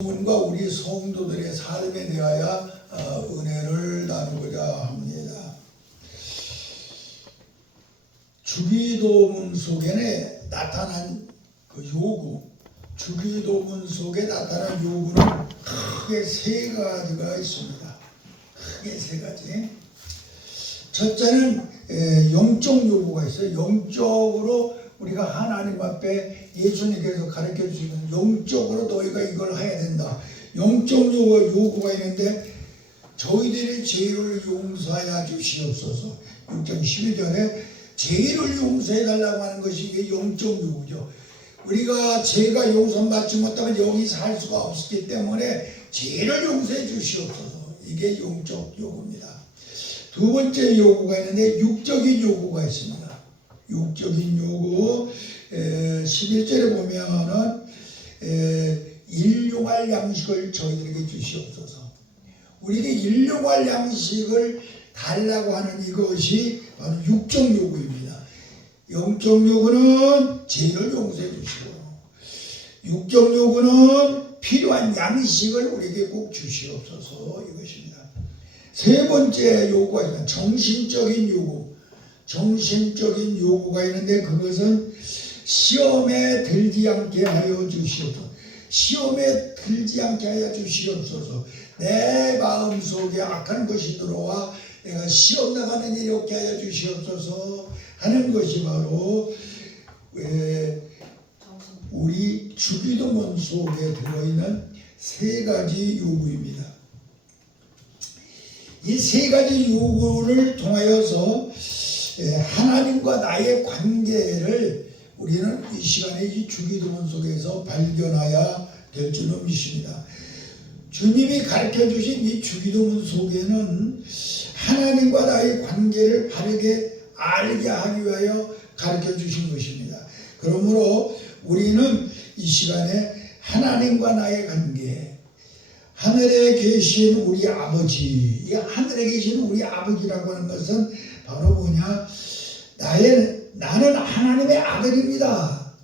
분과 우리 성도들의 삶에 대하여 은혜를 나누고자 합니다. 주기도문 속에 나타난 그 요구, 주기도문 속에 나타난 요구는 크게 세 가지가 있습니다. 크게 세 가지. 첫째는 영적 요구가 있어요. 영적으로 우리가 하나님 앞에 예수님께서 가르쳐 주시는 영적으로 너희가 이걸 해야 된다. 영적 요구가 있는데 저희들의 죄를 용서하여 주시옵소서. 6장 12절에 죄를 용서해 달라고 하는 것이 이게 영적 요구죠. 우리가 죄가 용서받지 못하면 영이 살 수가 없기 때문에 죄를 용서해 주시옵소서. 이게 영적 요구입니다. 두 번째 요구가 있는데 육적인 요구가 있습니다. 육적인 요구 11절에 보면은 일용할 양식을 저희들에게 주시옵소서. 우리에게 일용할 양식을 달라고 하는 이것이 바로 육적 요구입니다. 영적 요구는 죄를 용서해 주시고, 육적 요구는 필요한 양식을 우리에게 꼭 주시옵소서. 이것입니다. 세 번째 요구가 있습니다. 정신적인 요구. 정신적인 요구가 있는데 그것은 시험에 들지 않게 하여 주시옵소서. 시험에 들지 않게 하여 주시옵소서. 내 마음속에 악한 것이 들어와 내가 시험 나가는 일이 없게 하여 주시옵소서 하는 것이 바로 우리 주기도문 속에 들어있는 세 가지 요구입니다. 이 세 가지 요구를 통하여서 하나님과 나의 관계를 우리는 이 시간에 이 주기도문 속에서 발견해야 될 줄로 믿습니다. 주님이 가르쳐 주신 이 주기도문 속에는 하나님과 나의 관계를 바르게 알게 하기 위하여 가르쳐 주신 것입니다. 그러므로 우리는 이 시간에 하나님과 나의 관계, 하늘에 계신 우리 아버지, 이 하늘에 계신 우리 아버지라고 하는 것은 바로 뭐냐? 나는 하나님의 아들입니다.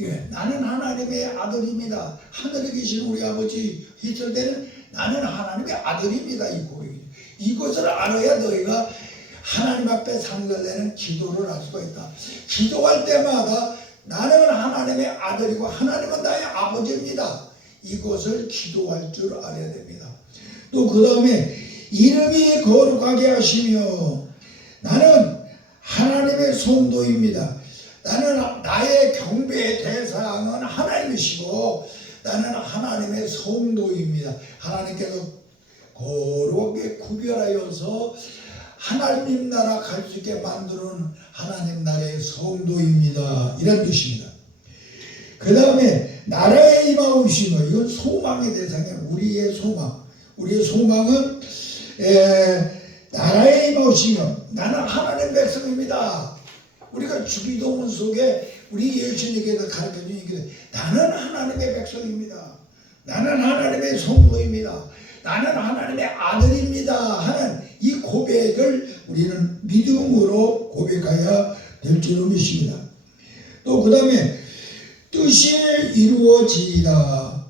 예, 나는 하나님의 아들입니다. 하늘에 계신 우리 아버지 했을 때는 나는 하나님의 아들입니다. 이 고백이. 이것을 알아야 너희가 하나님 앞에 상달되는 기도를 할 수가 있다. 기도할 때마다 나는 하나님의 아들이고 하나님은 나의 아버지입니다. 이것을 기도할 줄 알아야 됩니다. 또 그 다음에 이름이 거룩하게 하시며 나는 하나님의 성도입니다. 나는 나의 경배의 대상은 하나님이시고 나는 하나님의 성도입니다. 하나님께서 거룩하게 구별하여서 하나님 나라 갈 수 있게 만드는 하나님 나라의 성도입니다. 이런 뜻입니다. 그 다음에 나라에 임하오시며 이건 소망의 대상이에요. 우리의 소망. 우리의 소망은 나라에 임하오시며 나는 하나님 백성입니다. 우리가 주기도문 속에 우리 예수님께서 가르쳐 주신 게 나는 하나님의 백성입니다. 나는 하나님의 성도입니다. 나는 하나님의 아들입니다 하는 이 고백을 우리는 믿음으로 고백해야 될 줄로 믿습니다. 또 그 다음에 뜻이 이루어지이다.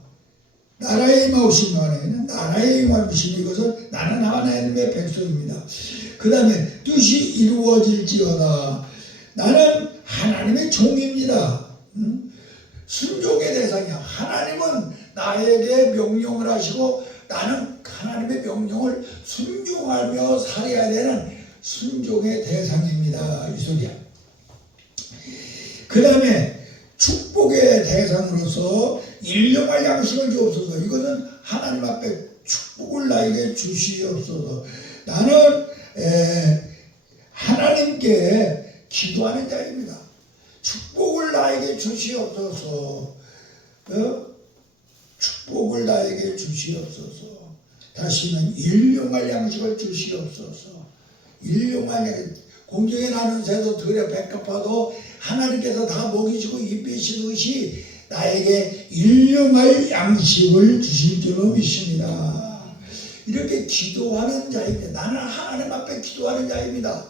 나라에 임하오신 말에는 나라에 임하오신 이것은 나는 하나님의 백성입니다. 그 다음에 뜻이 이루어질지어다. 나는 하나님의 종입니다. 순종의 대상이야. 하나님은 나에게 명령을 하시고 나는 하나님의 명령을 순종하며 살아야 되는 순종의 대상입니다. 이 소리야. 그 다음에 축복의 대상으로서 일용할 양식을 주옵소서. 이것은 하나님 앞에 축복을 나에게 주시옵소서. 나는 하나님께 기도하는 자입니다. 축복을 나에게 주시옵소서. 축복을 나에게 주시옵소서. 다시는 일용할 양식을 주시옵소서. 일용할 양식. 공중에 나는 새도 들에 배고파도 하나님께서 다 먹이시고 입히시듯이 나에게 일용할 양식을 주실 줄로 믿습니다. 이렇게 기도하는 자입니다. 나는 하나님 앞에 기도하는 자입니다.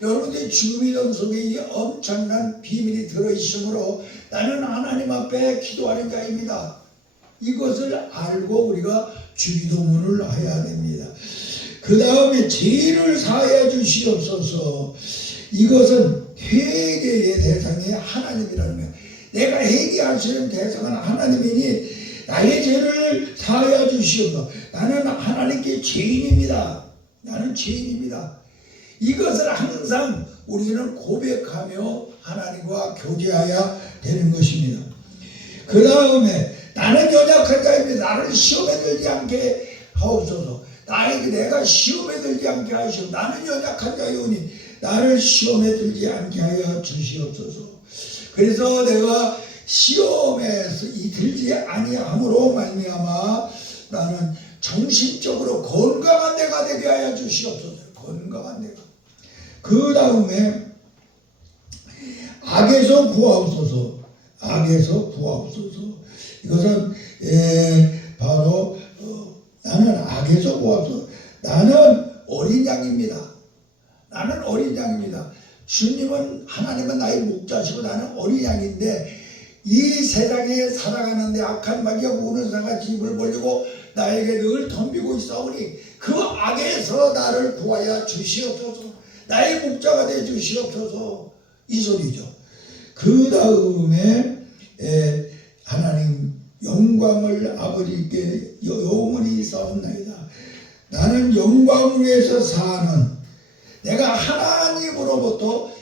여러분들의 주기도문 속에 이 엄청난 비밀이 들어있으므로 나는 하나님 앞에 기도하는 자입니다. 이것을 알고 우리가 주기도문을 해야 됩니다. 그 다음에 죄를 사하여 주시옵소서. 이것은 회개의 대상이 하나님이라는 거예요. 내가 회개할 수 있는 대상은 하나님이니 나의 죄를 사하여 주시옵소서. 나는 하나님께 죄인입니다. 나는 죄인입니다. 이것을 항상 우리는 고백하며 하나님과 교제해야 되는 것입니다. 그 다음에 나는 연약한 자입니다. 나를 시험에 들지 않게 하옵소서. 내가 시험에 들지 않게 하시오. 나는 연약한 자이오니 나를 시험에 들지 않게 하여 주시옵소서. 그래서 내가 시험에 들지 아니함으로 말미암아 나는 정신적으로 건강한 내가 되게 하여 주시옵소서. 건강한 내가. 그 다음에 악에서 구하옵소서. 악에서 구하옵소서. 이것은 바로 나는 악에서 구하옵소서. 나는 어린 양입니다. 나는 어린 양입니다. 주님은 하나님은 나의 목자시고 나는 어린 양인데 이 세상에 살아가는데 악한 마귀가 우는 사같이 입을 벌리고 나에게 늘 덤비고 있사오니 그 악에서 나를 구하여 주시옵소서. 나의 목자가 되어 주시옵소서. 이 소리죠. 그 다음에 하나님 영광을 아버지께 영원히 쌓았나이다. 나는 영광을 위해서 사는 내가 하나님으로부터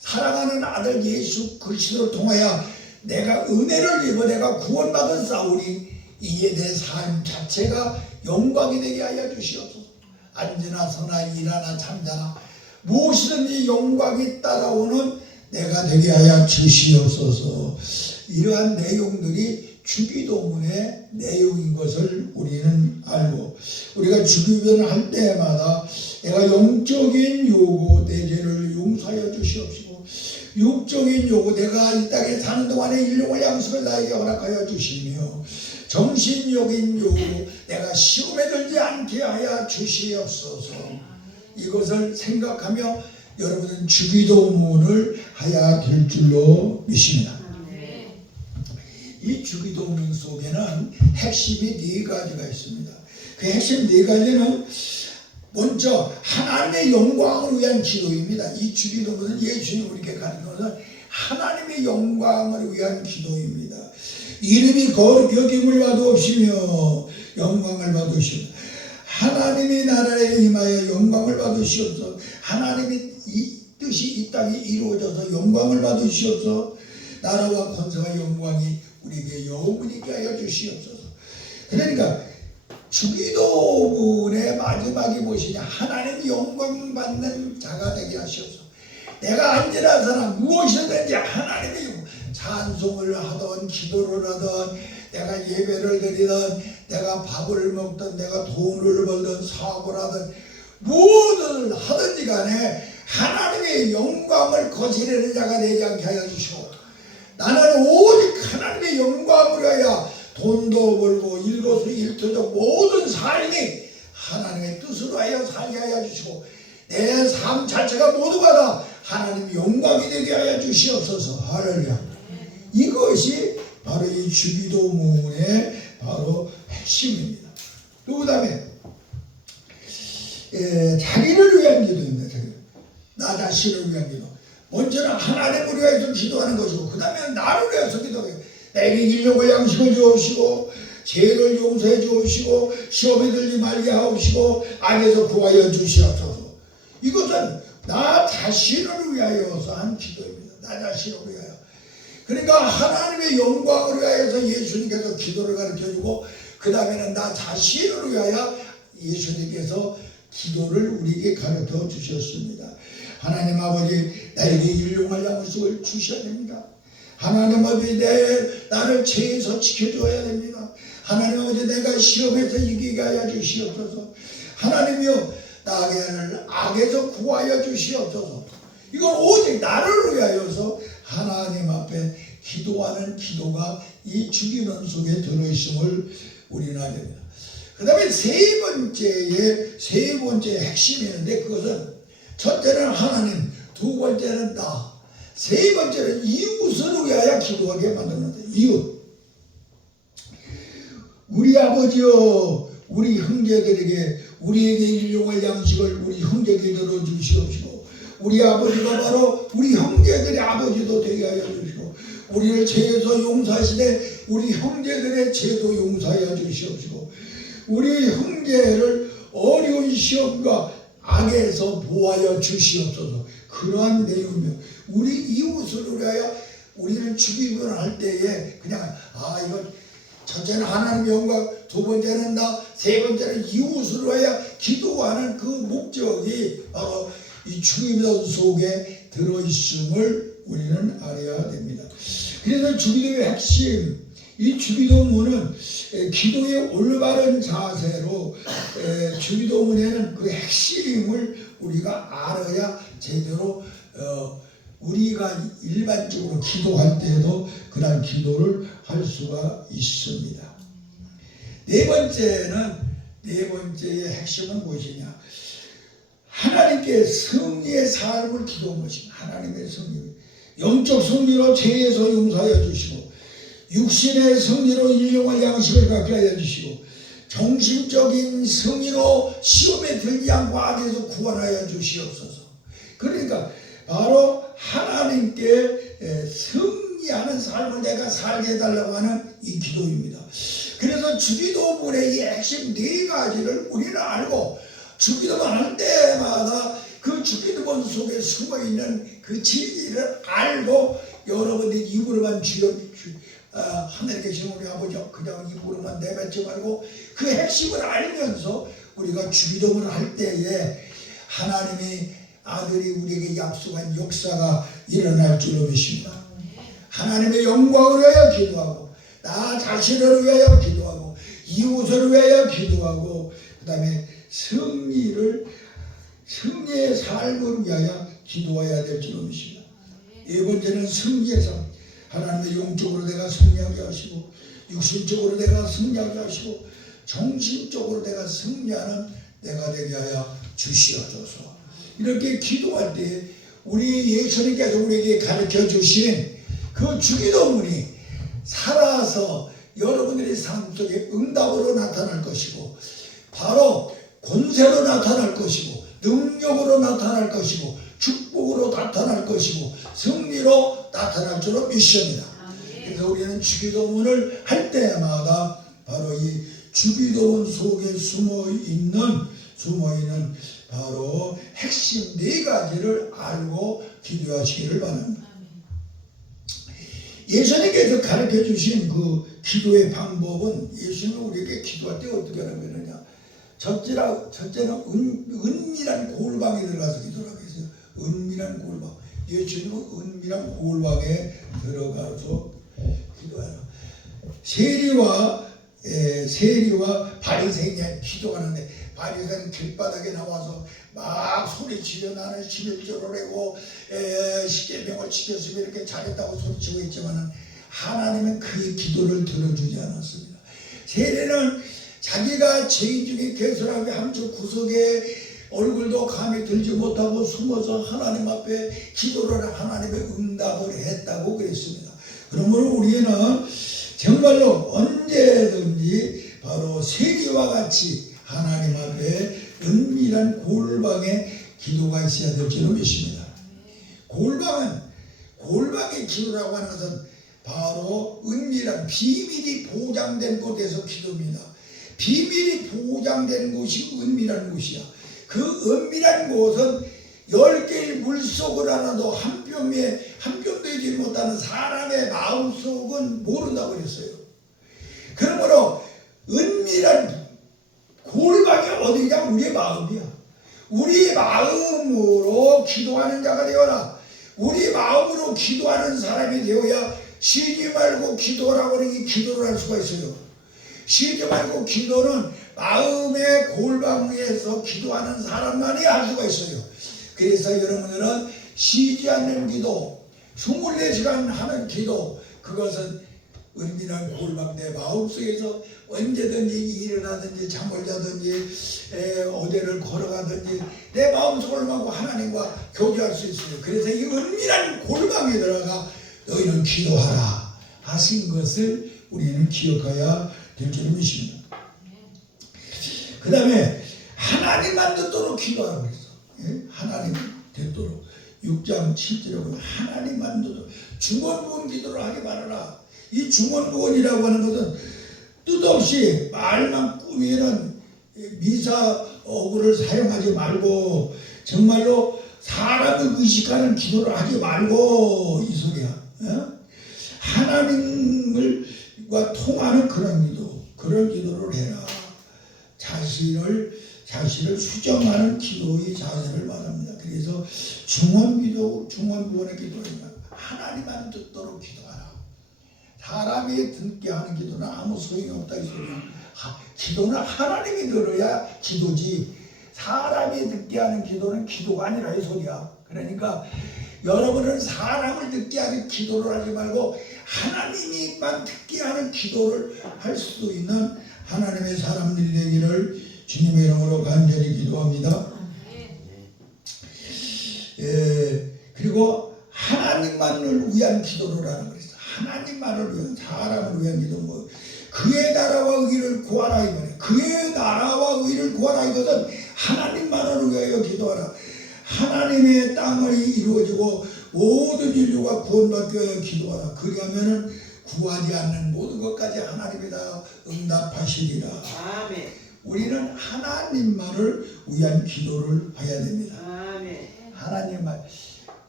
사랑하는 아들 예수 그리스도를 통하여 내가 은혜를 입어 내가 구원받은 사오니 이에 내 삶 자체가 영광이 되게 하여 주시옵소서. 앉으나 서나 일하나 잠자나 무엇이든지 영광이 따라오는 내가 되게 하여 주시옵소서. 이러한 내용들이 주기도문의 내용인 것을 우리는 알고 우리가 주기도문을 할 때마다 내가 영적인 요구 내 죄를 용서하여 주시옵시고 육적인 요구 내가 이 땅에 사는 동안에 일용할 양식을 나에게 허락하여 주시며 정신적인 요구 내가 시험에 들지 않게 하여 주시옵소서. 이것을 생각하며 여러분은 주기도문을 해야 될 줄로 믿습니다. 이 주기도문 속에는 핵심이 네 가지가 있습니다. 그 핵심 네 가지는 먼저 하나님의 영광을 위한 기도입니다. 이 주기도문은 예수님이 우리에게 가르치는 하나님의 영광을 위한 기도입니다. 이름이 거룩 여김을 받으시며 영광을 받으시며 하나님의 나라에 임하여 영광을 받으시옵소서. 하나님의 이 뜻이 이 땅에 이루어져서 영광을 받으시옵소서. 나라와 권세와 영광이 우리에게 영원히 있게 하여 주시옵소서. 그러니까 주기도문의 마지막이 무엇이냐? 하나님 영광 받는 자가 되게 하시옵소서. 내가 언제나 무엇이든지 하나님의 영광, 찬송을 하던 기도를 하던 내가 예배를 드리던 내가 밥을 먹던 내가 돈을 벌던 사업을 하던 무엇을 하든지 간에 하나님의 영광을 거스르는 자가 되지 않게 하여 주시고 나는 오직 하나님의 영광을 위하여 돈도 벌고 일거수일투족 모든 삶이 하나님의 뜻으로 하여 살게 하여 주시고 내 삶 자체가 모두가 다 하나님의 영광이 되게 하여 주시옵소서. 할렐루야. 이것이 바로 이 주기도문의 바로 핵심입니다. 또 그 다음에 자기를 위한 기도입니다. 나 자신을 위한 기도. 먼저는 하나님을 위해서 기도하는 것이고 그 다음에 나를 위해서 기도해요. 내게 일용할 양식을 주옵시고 죄를 용서해 주옵시고 시험에 들지 말게 하옵시고 악에서 구하여 주시옵소서. 이것은 나 자신을 위하여서 한 기도입니다. 나 자신을 위하여. 그러니까 하나님의 영광을 위하여서 예수님께서 기도를 가르쳐주고 그 다음에는 나 자신을 위하여 예수님께서 기도를 우리에게 가르쳐 주셨습니다. 하나님 아버지 나에게 일용할 양식을 주셔야 됩니다. 하나님 아버지 나를 죄에서 지켜줘야 됩니다. 하나님 아버지 내가 시험에서 이기게 하여 주시옵소서. 하나님이여 나를 악에서 구하여 주시옵소서. 이건 오직 나를 위하여서 하나님 앞에 기도하는 기도가 이 주기도문 속에 들어있음을 우리는 알게 됩니다. 그 다음에 세 번째 핵심이 있는데 그것은 첫째는 하나님, 두 번째는 나, 세 번째는 이웃을 위하여 기도하게 만드는 거예요. 이웃. 우리 아버지여, 우리 형제들에게 우리에게 일용할 양식을 우리 형제들로 주시옵시고, 우리 아버지가 바로 우리 형제들의 아버지도 되게 하여 주시고, 우리를 죄에서 용서하시되 우리 형제들의 죄도 용서하여 주시옵시고, 우리 형제를 어려운 시험과 악에서 보호하여 주시옵소서. 그러한 내용이며, 우리 이웃을 위하여 우리는 죽이고 할 때에 그냥 이거 첫째는 하나님의 영광, 두 번째는 나, 세 번째는 이웃을 위하여 기도하는 그 목적이 바로 이 주기도 속에 들어있음을 우리는 알아야 됩니다. 그래서 주기도의 핵심, 이 주기도문은 기도의 올바른 자세로, 주기도문에는 그 핵심을 우리가 알아야 제대로 우리가 일반적으로 기도할 때도 그런 기도를 할 수가 있습니다. 네 번째의 핵심은 무엇이냐? 하나님께 승리의 삶을 기도하는 것입니다. 하나님의 승리, 영적 승리로 죄에서 용서하여 주시고, 육신의 승리로 일용할 양식을 갖게 하여 주시고, 정신적인 승리로 시험에 들지 않고 악에서 구원하여 주시옵소서. 그러니까 바로 하나님께 승리하는 삶을 내가 살게 해달라고 하는 이 기도입니다. 그래서 주기도문의 이 핵심 네 가지를 우리는 알고, 주기도문 할 때마다 그 주기도문 속에 숨어있는 그 진리를 알고, 여러분들이 입으로만 주여 하늘에 계신 우리 아버지 그냥 입으로만 내뱉지 말고 그 핵심을 알면서 우리가 주기도문을 할 때에 하나님의 아들이 우리에게 약속한 역사가 일어날 줄로 믿습니다. 하나님의 영광을 위하여 기도하고, 나 자신을 위하여 기도하고, 이웃을 위하여 기도하고, 그 다음에 승리의 삶을 위하여 기도해야 될 줄로 믿습니다. 네 번째는 승리의 삶. 하나님의 영적으로 내가 승리하게 하시고, 육신적으로 내가 승리하게 하시고, 정신적으로 내가 승리하는 내가 되게 하여 주시옵소서. 이렇게 기도할 때 우리 예수님께서 우리에게 가르쳐 주신 그 주기도문이 살아서 여러분들의 삶 속에 응답으로 나타날 것이고, 바로 권세로 나타날 것이고, 능력으로 나타날 것이고, 축복으로 나타날 것이고, 승리로 나타날 줄로 믿습니다. 그래서 우리는 주기도문을 할 때마다 바로 이 주기도문 속에 숨어있는 바로 핵심 네 가지를 알고 기도하시기를 바랍니다. 예수님께서 가르쳐 주신 그 기도의 방법은, 예수님은 우리에게 기도할 때 어떻게 하는 거냐? 첫째는 은밀한 골방에 들어가서 기도를 하고 있어요. 은밀한 골방. 예수님은 은밀한 골방에 들어가서 기도하라. 세리와 바리새인이 기도하는데, 바리새인은 길바닥에 나와서 막 소리치며 나는 11조를 하고 십계명을 지켰으면 이렇게 잘했다고 소리치고 있지만, 하나님은 그의 기도를 들어주지 않았습니다. 세리는 자기가 죄인 중에 개설하게 한쪽 구석에 얼굴도 감히 들지 못하고 숨어서 하나님 앞에 기도를 하나님의 응답을 했다고 그랬습니다. 그러므로 우리는 정말로 언제든지 바로 세리와 같이 하나님 앞에 은밀한 골방에 기도가 있어야 될 줄로 믿습니다. 골방의 기도라고 하는 것은 바로 은밀한 비밀이 보장된 곳에서 기도입니다. 비밀이 보장된 곳이 은밀한 곳이야. 그 은밀한 곳은 10개의 물속을 하나도 한 뼘 되지 못하는 사람의 마음속은 모른다고 그랬어요. 그러므로 은밀한 골방이 어디냐? 우리의 마음이야. 우리 마음으로 기도하는 자가 되어라. 우리 마음으로 기도하는 사람이 되어야 쉬지 말고 기도하라고 하는 이 기도를 할 수가 있어요. 쉬지 말고 기도는 마음의 골방 위에서 기도하는 사람만이 할 수가 있어요. 그래서 여러분들은 쉬지 않는 기도, 24시간 하는 기도, 그것은 은밀한 골방, 내 마음속에서 언제든지 일어나든지 잠을 자든지 어디를 걸어가든지 내 마음속을 하고 하나님과 교제할 수 있어요. 그래서 이 은밀한 골방에 들어가 너희는 기도하라 하신 것을 우리는 기억해야 될 줄을 믿습니다. 그 다음에 하나님만 듣도록 기도하라고 그랬어. 예? 하나님 듣도록 6장 7절에 보면 하나님만 듣도록 중언부언 기도를 하게 말하라. 이 중언부언이라고 하는 것은 뜻없이 말만 꾸미는 미사어구를 사용하지 말고 정말로 사람을 의식하는 기도를 하지 말고 이 소리야. 어? 하나님과 통하는 그런 기도를 해라. 자신을 수정하는 기도의 자세를 말합니다. 그래서 중언부언의 기도는 하나님만 듣도록 기도하라. 사람이 듣게 하는 기도는 아무 소용이 없다 이 소리야. 기도는 하나님이 들어야 기도지 사람이 듣게 하는 기도는 기도가 아니라 이 소리야. 그러니까 여러분은 사람을 듣게 하는 기도를 하지 말고 하나님이만 듣게 하는 기도를 할 수 있는 하나님의 사람들이 되기를 주님의 이름으로 간절히 기도합니다. 그리고 하나님만을 위한 기도를 하는 거예요. 하나님만을 위한 사람을 위한 기도 뭐 그의 나라와 의를 구하라 이거네. 그의 나라와 의를 구하라 이것은 하나님만을 위하여 기도하라. 하나님의 땅이 이루어지고 모든 인류가 구원받게 기도하라. 그리하면은 구하지 않는 모든 것까지 하나님이 다 응답하시리라. 아멘. 우리는 하나님만을 위한 기도를 해야 됩니다. 아멘. 하나님만.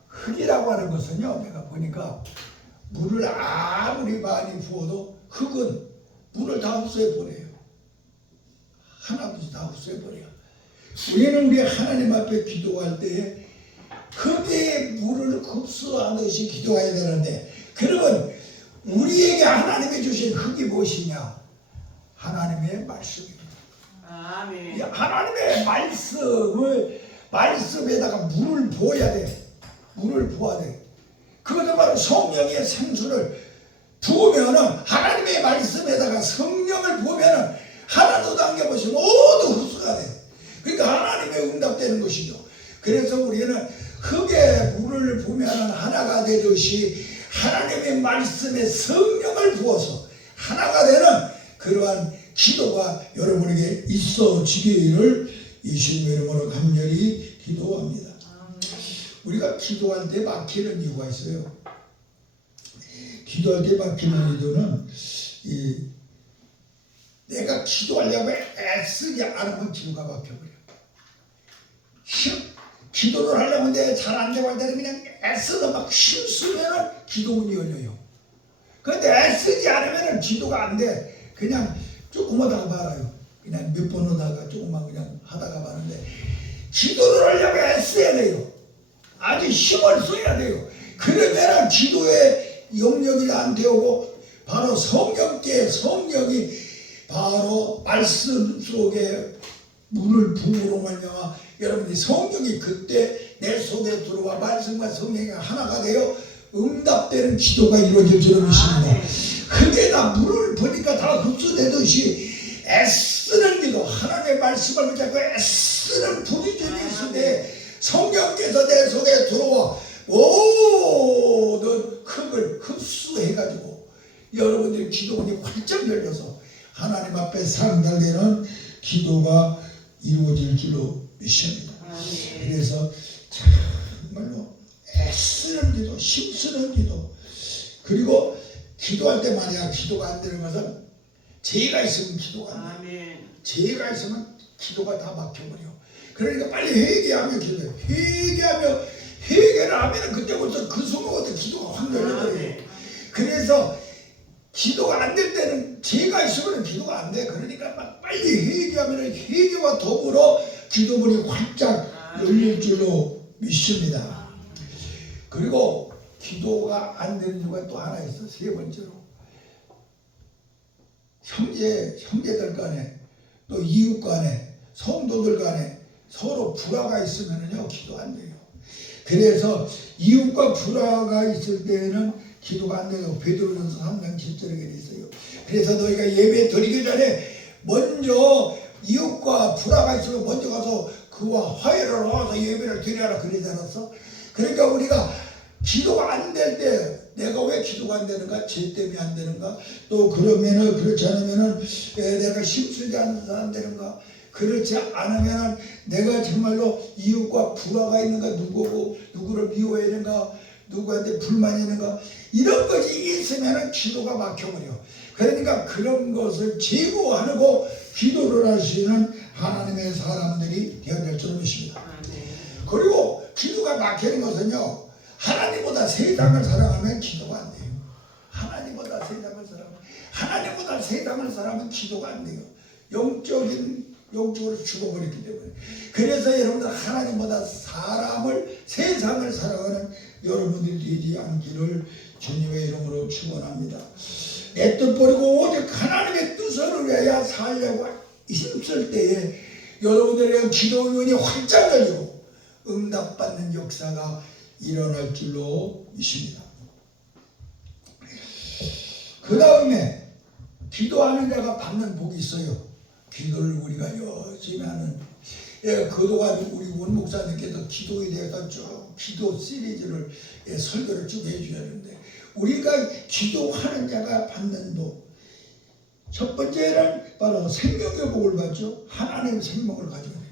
흙이라고 하는 것은요, 내가 보니까 물을 아무리 많이 부어도 흙은 물을 다 흡수해버려요. 하나도 다 흡수해버려요. 우리 하나님 앞에 기도할 때에 흙의 물을 흡수하듯이 기도해야 되는데, 그러면 우리에게 하나님이 주신 흙이 무엇이냐? 하나님의 말씀입니다. 아멘. 하나님의 말씀에다가 물을 부어야 돼. 물을 부어야 돼. 그것은 바로 성령의 생수를 부으면은 하나님의 말씀에다가 성령을 부으면은 하나도 남겨보시 모두 흡수가 돼. 그러니까 하나님의 응답되는 것이죠. 그래서 우리는 흙에 물을 부으면은 하나가 되듯이 하나님의 말씀에 성령을 부어서 하나가 되는 그러한 기도가 여러분에게 있어지기를 예수님의 이름으로 간절히 기도합니다. 우리가 기도할 때 막히는 이유가 있어요. 기도할 때 막히는 이유는 내가 기도하려고 애쓰지 않으면 기도가 막혀버려. 기도를 하려면 내가 잘 안 되고 할 때는 그냥 애쓰다 막 힘쓰면 기도문이 열려요. 그런데 애쓰지 않으면 기도가 안 돼. 그냥 조금 하다가 말아요. 그냥 몇 번 하다가 조금만 그냥 하다가 마는데 기도를 하려고 애써야 돼요. 아주 힘을 써야 돼요. 그러면 기도의 영역이 나한테 오고 바로 성령이 바로 말씀 속에 물을 부으로 말미암아 여러분이 성령이 그때 내 속에 들어와 말씀과 성령이 하나가 되어 응답되는 기도가 이루어질 줄을 믿습니다. 흙에다 물을 부으니까 다 흡수되듯이 애쓰는 기도, 하나님의 말씀을 붙잡고 애쓰는 부르짖음이 있으되 성령께서 내 속에 들어와 모든 흙을 흡수해가지고 여러분들의 기도문이 활짝 열려서 하나님 앞에 상달되는 기도가 이루어질 줄로 믿습니다. 그래서 정말로 애쓰는 기도, 힘쓰는 기도, 그리고 기도할 때 말이야 기도가 안 되는 것은 죄가 있으면 기도가 안 돼. 죄가 있으면 기도가 다 막혀버려. 그러니까 빨리 회개하며 기도해. 회개를 하면 그때부터 그 순간부터 기도가 확 열려버려요. 그래서 기도가 안 될 때는 죄가 있으면 기도가 안 돼. 그러니까 막 빨리 회개하면 회개와 더불어 기도문이 활짝 열릴 줄로 믿습니다. 그리고 기도가 안 되는 이유가 또 하나 있어. 세 번째로 형제들 간에 또 이웃 간에 성도들 간에 서로 불화가 있으면요 기도 안 돼요. 그래서 이웃과 불화가 있을 때는 기도가 안 돼요. 베드로전서 3장 7절에 돼 있어요. 그래서 너희가 예배 드리기 전에 먼저 이웃과 불화가 있으면 먼저 가서 그와 화해를 하면서 예배를 드려라 그러지 않았어? 그러니까 우리가 기도가 안 될 때 내가 왜 기도가 안 되는가? 죄 때문에 안 되는가? 또 그러면은 그렇지 않으면은 내가 힘쓰지 않아서 안 되는가? 그렇지 않으면은 내가 정말로 이웃과 불화가 있는가? 누구를 미워해야 되는가? 누구한테 불만이 있는가? 이런 것이 있으면은 기도가 막혀버려. 그러니까 그런 것을 제거하고 기도를 할 수 있는 하나님의 사람들이 되어야 될 줄 믿습니다. 그리고 기도가 막히는 것은요, 하나님보다 세상을 사랑하면 기도가 안 돼요. 하나님보다 세상을 사랑하면 기도가 안 돼요. 영적으로 죽어버렸기 때문에. 그래서 여러분들 하나님보다 세상을 사랑하는 여러분들이 되지 않기를 주님의 이름으로 축원합니다. 내 뜻 버리고 오직 하나님의 뜻을 위하여 살려고 힘쓸 때에 여러분들의 기도 의원이 활짝 열리고 응답받는 역사가 일어날 줄로 믿습니다. 그 다음에 기도하는 자가 받는 복이 있어요. 기도를 우리가 열심히 하는, 그동안 우리 원 목사님께서 기도에 대해서 쭉 기도 시리즈를 설교를 쭉 해주셨는데, 우리가 기도하는 자가 받는 복, 첫 번째는 바로 생명의 복을 받죠. 하나님의 생명을 가지고 돼요.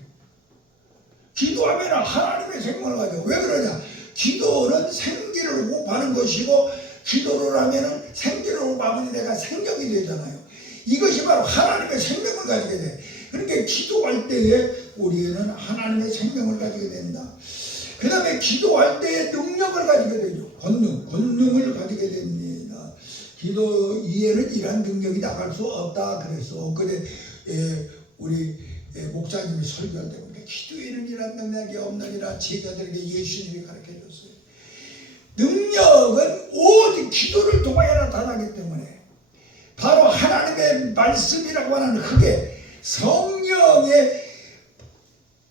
기도하면 하나님의 생명을 가지고. 왜 그러냐? 기도는 생기를 호흡하는 것이고, 기도를 하면 생기를 호흡하면 내가 생명이 되잖아요. 이것이 바로 하나님의 생명을 가지게 돼. 그러니까 기도할 때에 우리는 하나님의 생명을 가지게 된다. 그 다음에 기도할 때에 능력을 가지게 되죠. 권능을 가지게 됩니다. 기도 이에는 이러한 능력이 나갈 수 없다 그래서 엊그제 우리 목사님이 설교할 때 보니까 기도에는 이러한 능력이 없느니라 제자들에게 예수님이 가르쳐줬어요. 능력은 오직 기도를 통하여 나타나기 때문에 바로 하나님의 말씀이라고 하는 흙에 성령의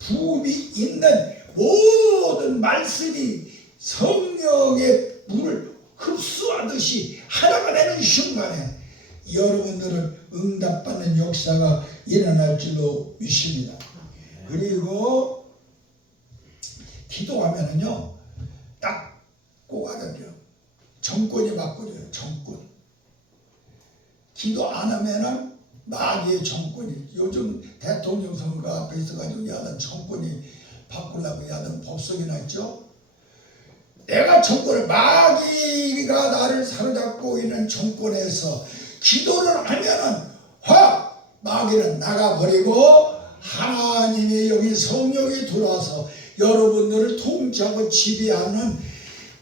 부음이 있는 모든 말씀이 성령의 물을 흡수하듯이 하나가 되는 순간에 여러분들은 응답받는 역사가 일어날 줄로 믿습니다. 그리고 기도하면은요 딱 꼭 알아요. 정권이 바꿔져요. 정권. 기도 안 하면은 마귀의 정권이, 요즘 대통령 선거 앞에 있어가지고 야단 정권이 바꾸려고 야단 법석이 났죠. 내가 정권을, 마귀가 나를 사로잡고 있는 정권에서 기도를 하면은 마귀는 나가버리고 하나님의 여기 성령이 들어와서 여러분들을 통치하고 지배하는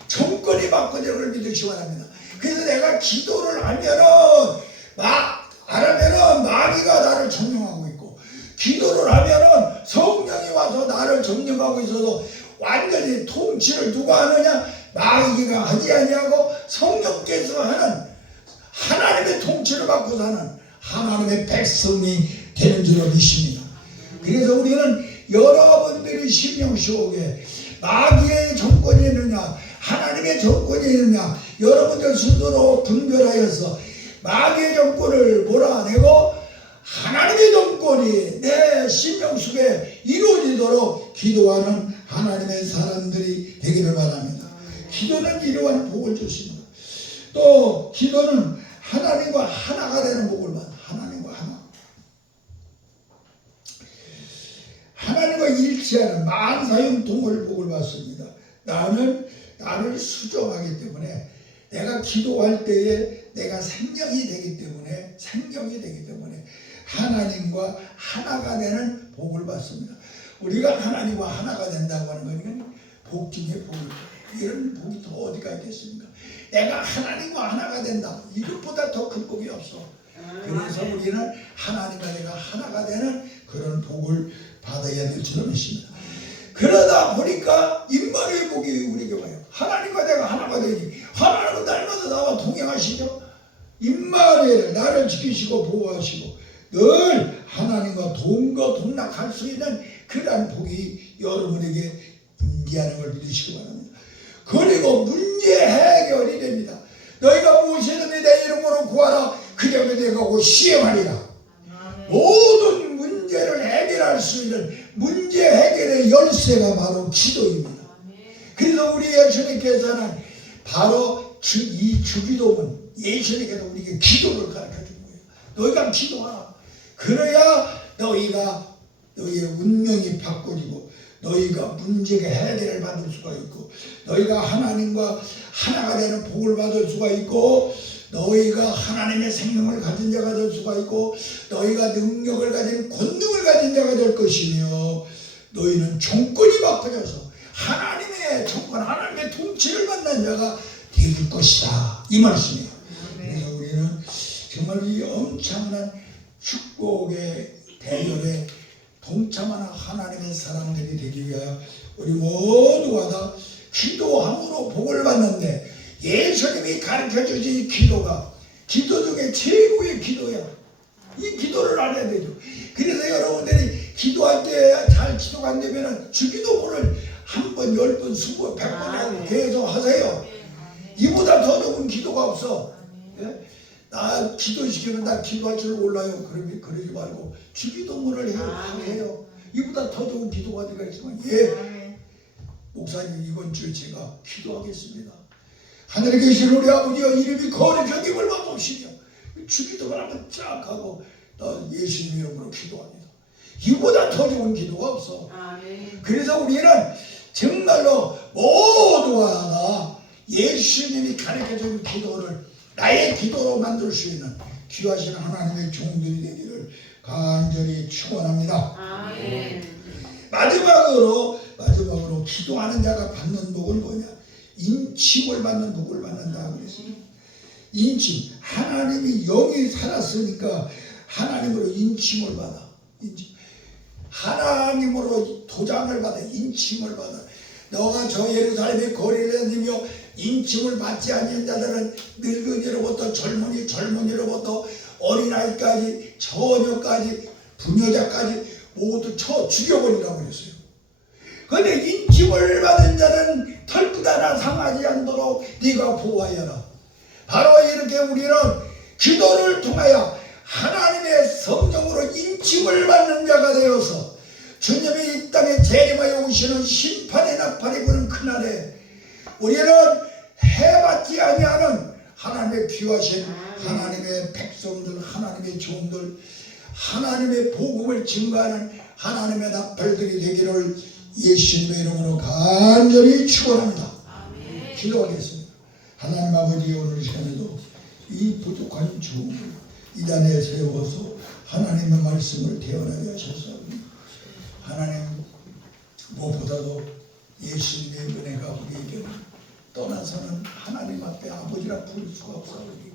정권이 바꿔지는 믿으시기 바랍니다. 그래서 내가 기도를 하면은 안 하면은 마귀가 나를 점령하고 있고, 기도를 하면은 성령이 와서 나를 점령하고 있어도 완전히 통치를 누가 하느냐? 마귀가 하지 아니하고 성령께서 하는 하나님의 통치를 받고 사는 하나님의 백성이 되는 줄로 믿습니다. 그래서 우리는 여러분들이 심령 속에 마귀의 정권이 있느냐 하나님의 정권이 있느냐 여러분들 스스로 분별하여서 마귀의 정권을 몰아내고 하나님의 정권이 내 심령 속에 이루어지도록 기도하는 하나님의 사람들이 되기를 바랍니다. 기도는 이러한 복을 주십니다. 또 기도는 하나님과 하나가 되는 복을 받아. 하나님과 일치하는 만사형통을 복을 받습니다. 나를 수정하기 때문에, 내가 기도할 때에 내가 생명이 되기 때문에 하나님과 하나가 되는 복을 받습니다. 우리가 하나님과 하나가 된다고 하는 거니까 복 중에 복이죠. 이런 복이 더 어디가 있겠습니까? 내가 하나님과 하나가 된다. 이것보다 더 큰 복이 없어. 그래서 우리는 하나님과 내가 하나가 되는 그런 복을 받아야 될 줄로 믿습니다. 그러다 보니까 임마누엘 복이 우리에게 와요. 하나님과 내가 하나가 되니 하나님은 날마다 나와 동행하시죠. 임마누엘, 나를 지키시고 보호하시고 늘 하나님과 동거동락할 수 있는 그러한 복이 여러분에게 임재하는 걸 믿으시기 바랍니다. 그리고 문제 해결이 됩니다. 너희가 무엇이든지 내 이름으로 구하라. 그러면 내가 곧 시행하리라. 모든 문제를 해결할 수 있는 문제 해결의 열쇠가 바로 기도입니다. 그래서 우리 예수님께서는 바로 이 주기도문 예수님께서 우리에게 기도를 가르쳐준 거예요. 너희가 기도하라. 그래야 너희가 너희의 운명이 바꿔지고 너희가 문제가 해결을 받을 수가 있고 너희가 하나님과 하나가 되는 복을 받을 수가 있고 너희가 하나님의 생명을 가진 자가 될 수가 있고 너희가 능력을 가진 권능을 가진 자가 될 것이며 너희는 정권이 바꿔져서 하나님의 정권, 하나님의 통치를 받는 자가 될 것이다. 이 말씀이에요. 그래서 우리는 정말 이 엄청난 축복의 대열에 동참하는 하나님의 사람들이 되기 위하여 우리 모두가 다 기도함으로 복을 받는데 예수님이 가르쳐주신 이 기도가 기도 중에 최고의 기도야. 이 기도를 알아야 되죠. 그래서 여러분들이 기도할 때 잘 기도가 안 되면 주기도문을 한 번, 10번, 20번, 100번 계속 하세요. 이보다 더 좋은 기도가 없어. 예? 나 기도시키면 나 기도할 줄 몰라요. 그러지 말고 주기도문을 해요. 이보다 더 좋은 기도가 어디가 있으면 예. 목사님 이번 주에 제가 기도하겠습니다. 하늘에 계신 우리 아버지여 이름이 거룩히 여김을 받으시며 주기도를 한번 쫙 하고 예수님 이름으로 기도합니다. 이보다 더 좋은 기도가 없어. 그래서 우리는 정말로 모두가 다 예수님이 가르쳐준 기도를 나의 기도로 만들 수 있는 귀하신 하나님의 종들이 되기를 간절히 축원합니다. 마지막으로 기도하는 자가 받는 복은 뭐냐? 인침을 받는 복을 받는다 그랬습니다. 인침, 하나님이 영이 살았으니까 하나님으로 인침을 받아. 하나님으로 도장을 받아, 인침을 받아. 너가 저 예루살렘의 거리를 다니며 인침을 받지 않는 자들은 늙은이로부터 젊은이로부터 어린아이까지 처녀까지 부녀자까지 모두 쳐 죽여버리라고 그랬어요. 그런데 인침을 받은 자는 털끝 하나 상하지 않도록 네가 보호하여라. 바로 이렇게 우리는 기도를 통하여 하나님의 성령으로 인침을 받는 자가 되어서 주님이 이 땅에 재림하여 오시는 심판의 나팔이 부는 그날에 우리는 해받지 아니하는 하나님의 귀하신 하나님의 백성들, 하나님의 종들, 하나님의 복음을 증거하는 하나님의 나팔들이 되기를 예수님의 이름으로 간절히 축원합니다. 기도하겠습니다. 하나님 아버지, 오늘 시간에도 이 부족한 주 이 단에 세워서 하나님의 말씀을 태어나게 하셨사옵니다. 하나님, 무엇보다도 예수님의 은혜가 우리에게 떠나서는 하나님 앞에 아버지라 부를 수가 없사오니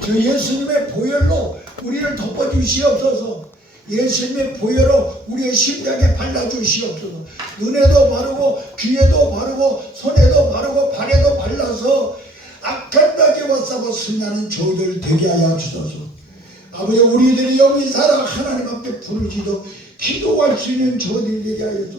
저 예수님의 보혈로 우리를 덮어주시옵소서. 예수님의 보혈로 우리의 심장에 발라주시옵소서. 눈에도 바르고 귀에도 바르고 손에도 바르고 발에도 발라서 악한 나귀와 싸워 승리하는 저들 되게 하여 주소서. 아버지, 우리들이 영이 살아 하나님 앞에 부르짖어 기도할 수 있는 저들이 되게 하여서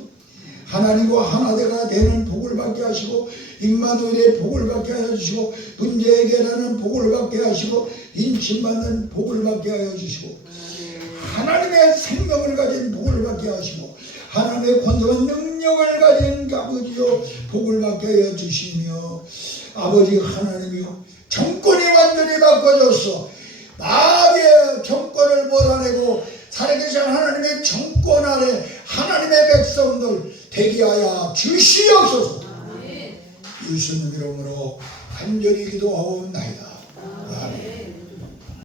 하나님과 하나되가 되는 복을 받게 하시고 임마누엘의 복을 받게 하여 주시고 문제에게라는 복을 받게 하시고 인침받는 복을 받게 하여 주시고 하나님의 생명을 가진 복을 받게 하시고 하나님의 권세와 능력을 가진 아버지여 복을 받게 하여 주시며 아버지 하나님이여 정권이 완전히 바꿔졌어. 마귀의 정권을 몰아내고 살아계신 하나님의 정권 아래 하나님의 백성들 되게 하여 주시옵소서. 예수님 이름으로 간절히 기도하옵나이다.